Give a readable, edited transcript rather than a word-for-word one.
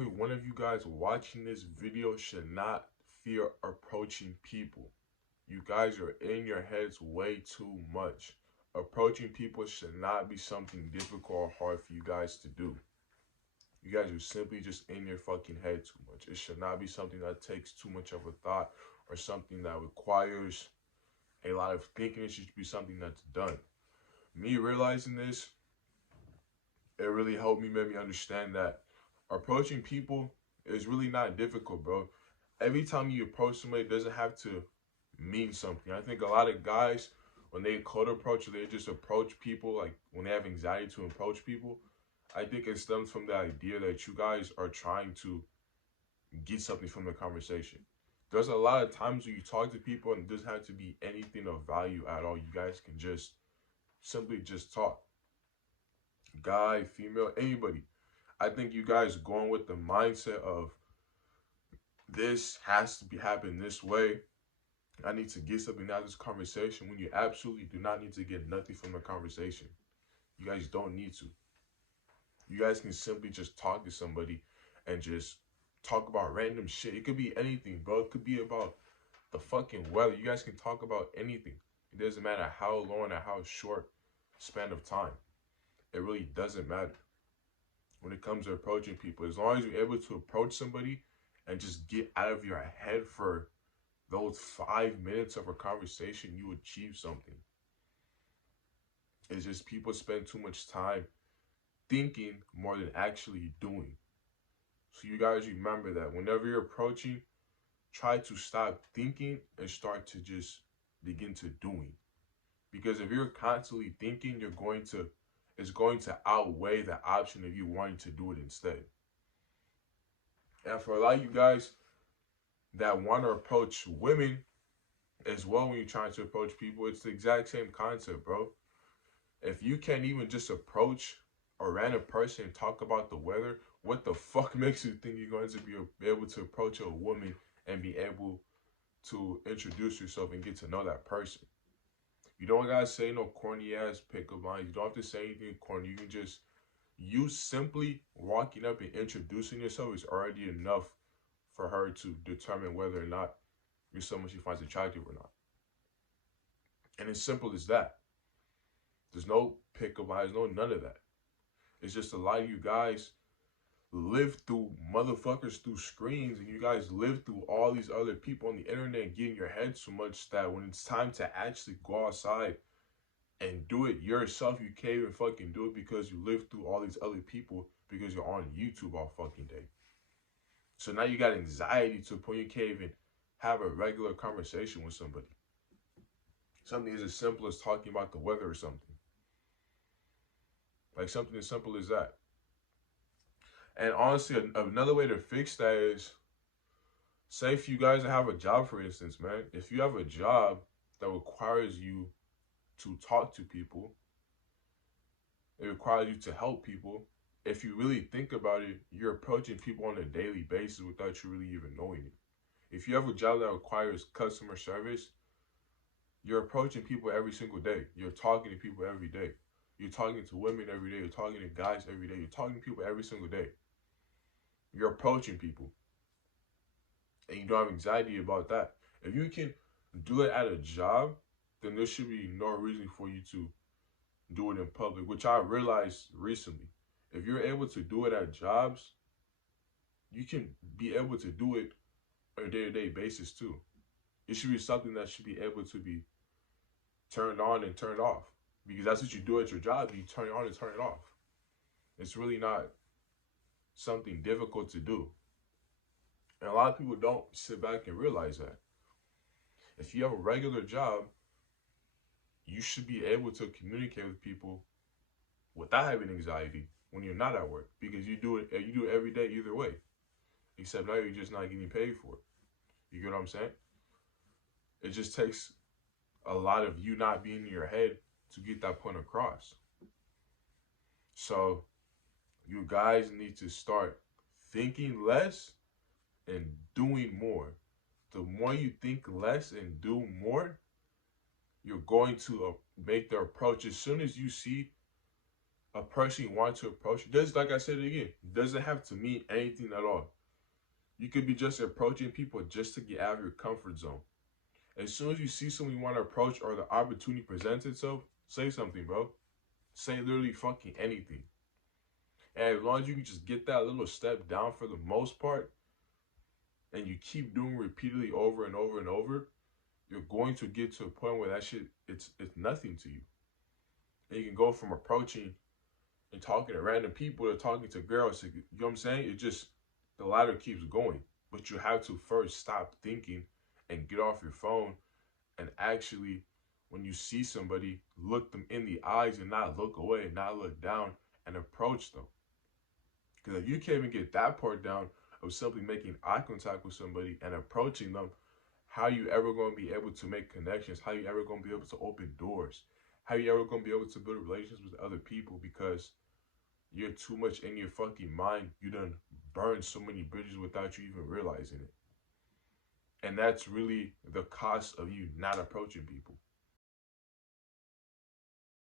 every one of you guys watching this video should not fear approaching people. You guys are in your heads way too much. Approaching people should not be something difficult or hard for you guys to do. You guys are simply just in your fucking head too much. It should not be something that takes too much of a thought or something that requires a lot of thinking. It should be something that's done. Me realizing this, it really helped me, made me understand that approaching people is really not difficult, bro. Every time you approach somebody, it doesn't have to mean something. I think a lot of guys, when they cold approach, they just approach people, like when they have anxiety to approach people, I think it stems from the idea that you guys are trying to get something from the conversation. There's a lot of times when you talk to people and it doesn't have to be anything of value at all. You guys can just simply just talk. Guy, female, anybody. I think you guys going with the mindset of this has to be happening this way. I need to get something out of this conversation when you absolutely do not need to get nothing from the conversation. You guys don't need to. You guys can simply just talk to somebody and just talk about random shit. It could be anything, bro. It could be about the fucking weather. You guys can talk about anything. It doesn't matter how long or how short span of time. It really doesn't matter when it comes to approaching people. As long as you're able to approach somebody and just get out of your head for those 5 minutes of a conversation, you achieve something. It's just people spend too much time thinking more than actually doing. So you guys remember that whenever you're approaching, try to stop thinking and start to just begin to doing. Because if you're constantly thinking, it's going to outweigh the option of you wanting to do it instead. And for a lot of you guys that want to approach women as well, when you're trying to approach people, it's the exact same concept, bro. If you can't even just approach a random person and talk about the weather, what the fuck makes you think you're going to be able to approach a woman and be able to introduce yourself and get to know that person? You don't gotta say no corny ass pickup lines. You don't have to say anything corny. You can just, you simply walking up and introducing yourself is already enough for her to determine whether or not you're someone she finds attractive or not. And it's simple as that. There's no pickup lines, no none of that. It's just a lot of you guys live through motherfuckers through screens, and you guys live through all these other people on the internet and get in your head so much that when it's time to actually go outside and do it yourself, you can't even fucking do it because you live through all these other people because you're on YouTube all fucking day. So now you got anxiety to the point you can't even have a regular conversation with somebody. Something as simple as talking about the weather or something. Like something as simple as that. And honestly, another way to fix that is, say if you guys have a job, for instance, man. If you have a job that requires you to talk to people, it requires you to help people. If you really think about it, you're approaching people on a daily basis without you really even knowing it. If you have a job that requires customer service, you're approaching people every single day. You're talking to people every day. You're talking to women every day. You're talking to guys every day. You're talking to people every single day. You're approaching people. And you don't have anxiety about that. If you can do it at a job, then there should be no reason for you to do it in public, which I realized recently. If you're able to do it at jobs, you can be able to do it on a day-to-day basis too. It should be something that should be able to be turned on and turned off. Because that's what you do at your job. You turn it on and turn it off. It's really not something difficult to do. And a lot of people don't sit back and realize that. If you have a regular job, you should be able to communicate with people without having anxiety when you're not at work, because you do it every day either way. Except now you're just not getting paid for it. You get what I'm saying? It just takes a lot of you not being in your head to get that point across. So you guys need to start thinking less and doing more. The more you think less and do more, you're going to make the approach. As soon as you see A person you want to approach, just like I said again, doesn't have to mean anything at all. You could be just approaching people just to get out of your comfort zone. As soon as you see someone you want to approach or the opportunity presents itself, say something, bro. Say literally fucking anything. And as long as you can just get that little step down for the most part, and you keep doing repeatedly over and over and over, you're going to get to a point where that shit it's nothing to you. And you can go from approaching and talking to random people to talking to girls. You know what I'm saying? It just the ladder keeps going. But you have to first stop thinking and get off your phone and actually, when you see somebody, look them in the eyes and not look away and not look down and approach them. Because if you can't even get that part down of simply making eye contact with somebody and approaching them, how you ever going to be able to make connections? How you ever going to be able to open doors? How you ever going to be able to build relationships with other people? Because you're too much in your fucking mind. You done burned so many bridges without you even realizing it. And that's really the cost of you not approaching people.